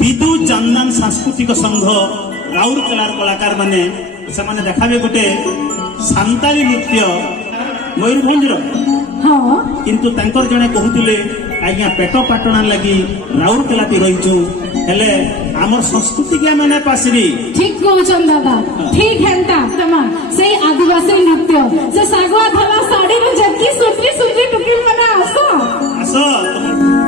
विदु चंदन सांस्कृतिक संघ राउरकेलार कलाकार माने से देखाबे गोटे सांताली नृत्य मयूरभंजर हाँ किंतु तांकर जने कहूतिले आज्ञा पेट पाटना लगी राउरकेला ती रहिछु हेले हमर संस्कृति के माने पासरी ठीक कहछन दादा ठीक हेंता तमा से आदिवासी नृत्य से सागवा धला साड़ी रे जक्की सुतरी सुतरी टुकी मना आसो आसो